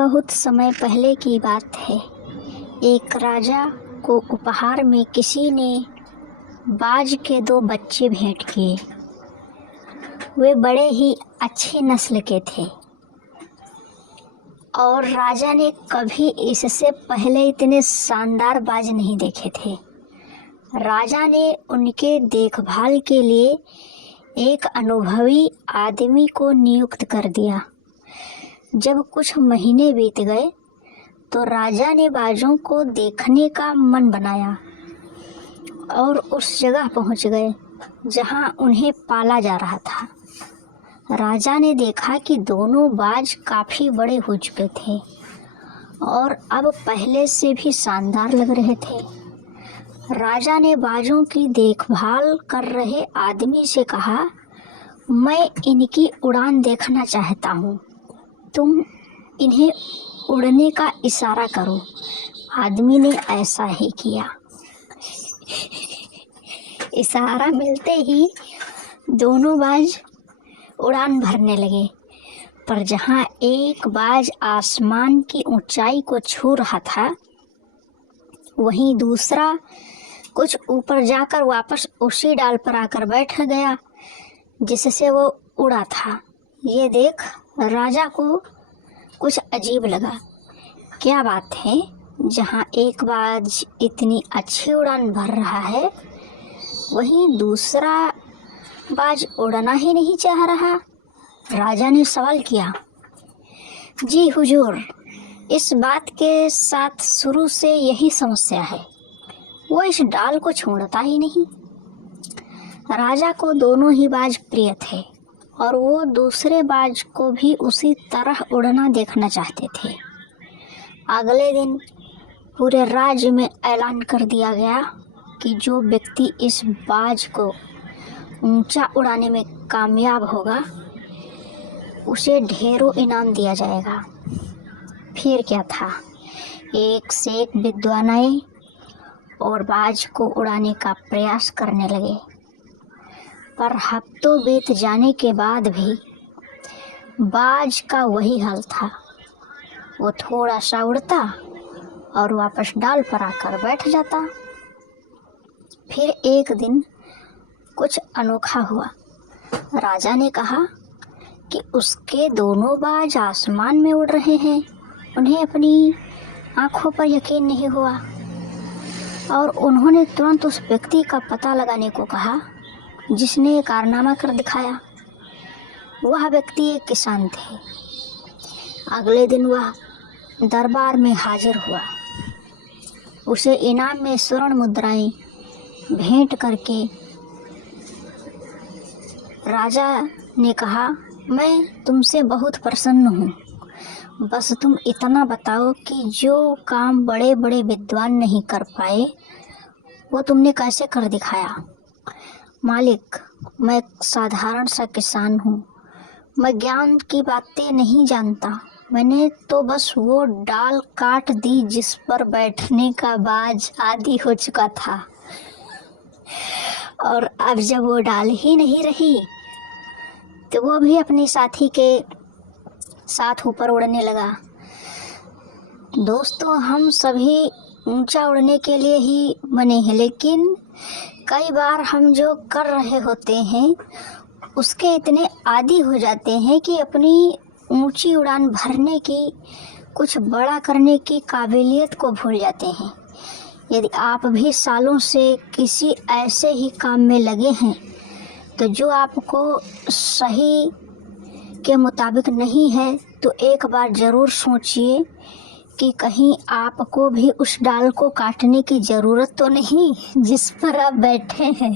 बहुत समय पहले की बात है। एक राजा को उपहार में किसी ने बाज के 2 बच्चे भेंट किए। वे बड़े ही अच्छी नस्ल के थे और राजा ने कभी इससे पहले इतने शानदार बाज नहीं देखे थे। राजा ने उनके देखभाल के लिए एक अनुभवी आदमी को नियुक्त कर दिया। जब कुछ महीने बीत गए तो राजा ने बाजों को देखने का मन बनाया और उस जगह पहुंच गए जहां उन्हें पाला जा रहा था। राजा ने देखा कि दोनों बाज काफ़ी बड़े हो चुके थे और अब पहले से भी शानदार लग रहे थे। राजा ने बाजों की देखभाल कर रहे आदमी से कहा, मैं इनकी उड़ान देखना चाहता हूँ, तुम इन्हें उड़ने का इशारा करो। आदमी ने ऐसा ही किया। इशारा मिलते ही दोनों बाज उड़ान भरने लगे, पर जहाँ एक बाज आसमान की ऊंचाई को छू रहा था, वहीं दूसरा कुछ ऊपर जाकर वापस उसी डाल पर आकर बैठ गया जिससे वो उड़ा था। ये देख राजा को कुछ अजीब लगा। क्या बात है, जहाँ एक बाज इतनी अच्छी उड़ान भर रहा है, वहीं दूसरा बाज उड़ना ही नहीं चाह रहा। राजा ने सवाल किया, जी हुजूर, इस बात के साथ शुरू से यही समस्या है, वो इस डाल को छोड़ता ही नहीं। राजा को दोनों ही बाज प्रिय थे और वो दूसरे बाज को भी उसी तरह उड़ना देखना चाहते थे। अगले दिन पूरे राज्य में ऐलान कर दिया गया कि जो व्यक्ति इस बाज को ऊंचा उड़ाने में कामयाब होगा, उसे ढेरों इनाम दिया जाएगा। फिर क्या था, एक से एक विद्वान आए और बाज को उड़ाने का प्रयास करने लगे, पर हफ्तों बीत जाने के बाद भी बाज का वही हाल था। वो थोड़ा सा उड़ता और वापस डाल पर आकर बैठ जाता। फिर एक दिन कुछ अनोखा हुआ। राजा ने कहा कि उसके दोनों बाज आसमान में उड़ रहे हैं। उन्हें अपनी आंखों पर यकीन नहीं हुआ और उन्होंने तुरंत उस व्यक्ति का पता लगाने को कहा जिसने ये कारनामा कर दिखाया। वह व्यक्ति एक किसान थे। अगले दिन वह दरबार में हाजिर हुआ। उसे इनाम में स्वर्ण मुद्राएं भेंट करके राजा ने कहा, मैं तुमसे बहुत प्रसन्न हूँ, बस तुम इतना बताओ कि जो काम बड़े बड़े विद्वान नहीं कर पाए, वो तुमने कैसे कर दिखाया। मालिक, मैं साधारण सा किसान हूँ, मैं ज्ञान की बातें नहीं जानता। मैंने तो बस वो डाल काट दी जिस पर बैठने का बाज आदी हो चुका था, और अब जब वो डाल ही नहीं रही तो वो भी अपने साथी के साथ ऊपर उड़ने लगा। दोस्तों, हम सभी ऊंचा उड़ने के लिए ही बने हैं, लेकिन कई बार हम जो कर रहे होते हैं उसके इतने आदी हो जाते हैं कि अपनी ऊंची उड़ान भरने की, कुछ बड़ा करने की काबिलियत को भूल जाते हैं। यदि आप भी सालों से किसी ऐसे ही काम में लगे हैं तो जो आपको सही के मुताबिक नहीं है, तो एक बार ज़रूर सोचिए कि कहीं आपको भी उस डाल को काटने की ज़रूरत तो नहीं जिस पर आप बैठे हैं।